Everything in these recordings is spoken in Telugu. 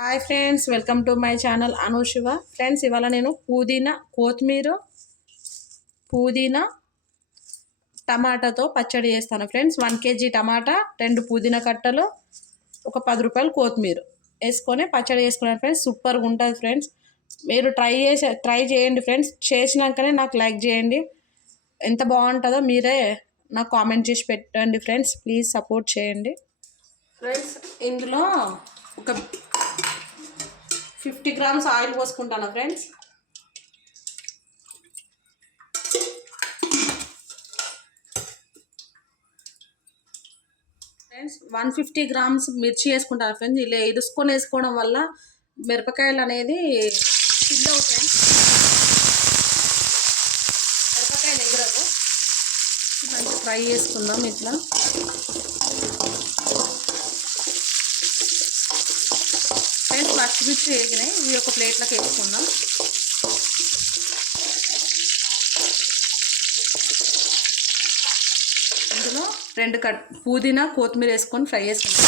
Hi friends welcome to my channel Anushiva friends ఇవాళ నేను పుదీనా కొత్తిమీర పుదీనా టమాటాతో పచ్చడి చేస్తాను. ఫ్రెండ్స్ వన్ కేజీ టమాటా రెండు పుదీనా కట్టలు ఒక పది రూపాయలు కొత్తిమీర. వేసుకొని పచ్చడి చేసుకున్నాను ఫ్రెండ్స్ సూపర్గా ఉంటుంది ఫ్రెండ్స్ మీరు ట్రై చేసే ట్రై చేయండి ఫ్రెండ్స్ చేసినాకనే నాకు లైక్ చేయండి. ఎంత బాగుంటుందో మీరే నాకు కామెంట్ చేసి పెట్టండి ఫ్రెండ్స్ ప్లీజ్ సపోర్ట్ చేయండి. ఫ్రెండ్స్ ఇందులో ఒక fifty grams oil పోసుకుంటాను friends? Friends one fifty grams మిర్చి వేసుకుంటాను ఫ్రెండ్స్. ఇలా ఇరుసుకొని వేసుకోవడం వల్ల మిరపకాయలు అనేది చిల్లవు ఫ్రెండ్స్. మిరపకాయలు ఎగరదు మంచి ఫ్రై చేసుకుందాం ఇట్లా. ఫ్రెండ్స్ వేగినాయి ఇవి ఒక ప్లేట్లోకి వేసుకుందాం. ఇందులో రెండు కట్ పుదీనా కొత్తిమీర వేసుకొని ఫ్రై చేసుకుంటాం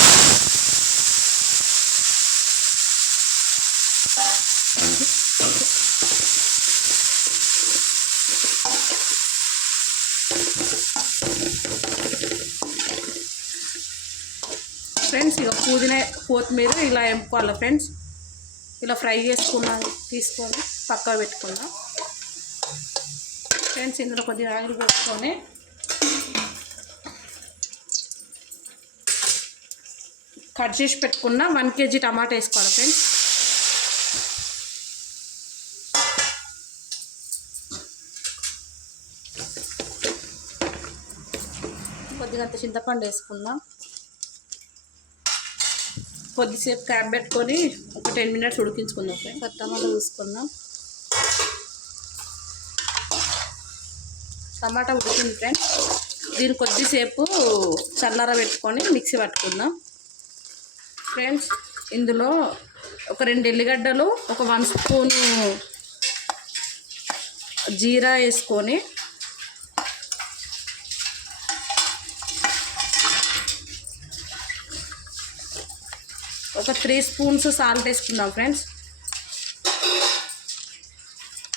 ఫ్రెండ్స్ ఇక పుదీనా కొత్తిమీర ఇలా ఎంపుకోవాలి ఫ్రెండ్స్? ఇలా ఫ్రై చేసుకున్నాను తీసుకొని పక్క పెట్టుకుందాం ఫ్రెండ్స్ ఇందులో కొద్దిగా ఆయిల్ పోసుకొని కట్ చేసి పెట్టుకున్న వన్ కేజీ టమాటా వేసుకోవాలి ఫ్రెండ్స్. కొద్దిగా అంత చింతపండు వేసుకుందాం కొద్దిసేపు క్యాప్ పెట్టుకొని ఒక టెన్ మినిట్స్ ఉడికించుకుందాం ఫ్రెండ్స్. టమాటా చూసుకుందాం టమాటా ఉడికింది ఫ్రెండ్స్. దీన్ని కొద్దిసేపు చల్లార పెట్టుకొని మిక్సీ పట్టుకుందాం. ఫ్రెండ్స్ ఇందులో ఒక రెండు ఎల్లిగడ్డలు ఒక వన్ స్పూను జీరా వేసుకొని ఒక త్రీ స్పూన్స్ సాల్ట్ వేసుకుందాం ఫ్రెండ్స్.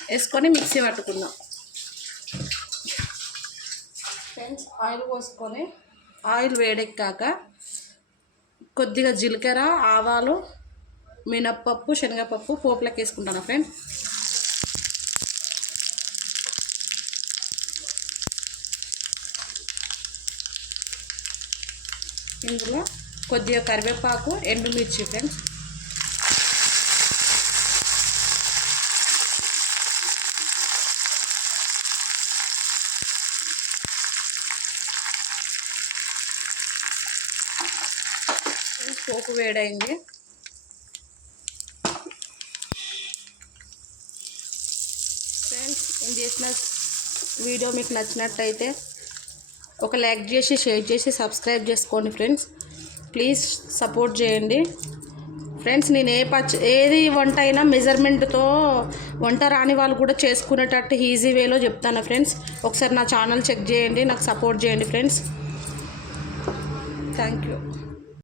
వేసుకొని మిక్సీ పట్టుకుందాం. ఫ్రెండ్స్ ఆయిల్ పోసుకొని ఆయిల్ వేడెక్కాక కొద్దిగా జీలకర్ర ఆవాలు మినప్పప్పు శనగపప్పు పోపులకు వేసుకుంటాను ఫ్రెండ్ ఇందులో కొద్దిగా కరివేపాకు ఎండుమిర్చి ఫ్రెండ్స్. పోపు వేడైంది. ఫ్రెండ్స్ నేను చేసిన వీడియో మీకు నచ్చినట్టయితే ఒక లైక్ చేసి షేర్ చేసి సబ్స్క్రైబ్ చేసుకోండి ఫ్రెండ్స్. ప్లీజ్ సపోర్ట్ చేయండి. ఫ్రెండ్స్ నేను ఏ పచ్చ ఏది వంట అయినా మెజర్మెంట్తో వంట రాని వాళ్ళు కూడా చేసుకునేటట్టు ఈజీ వేలో చెప్తాను ఫ్రెండ్స్. ఒకసారి నా ఛానల్ చెక్ చేయండి నాకు సపోర్ట్ చేయండి ఫ్రెండ్స్. Thank you.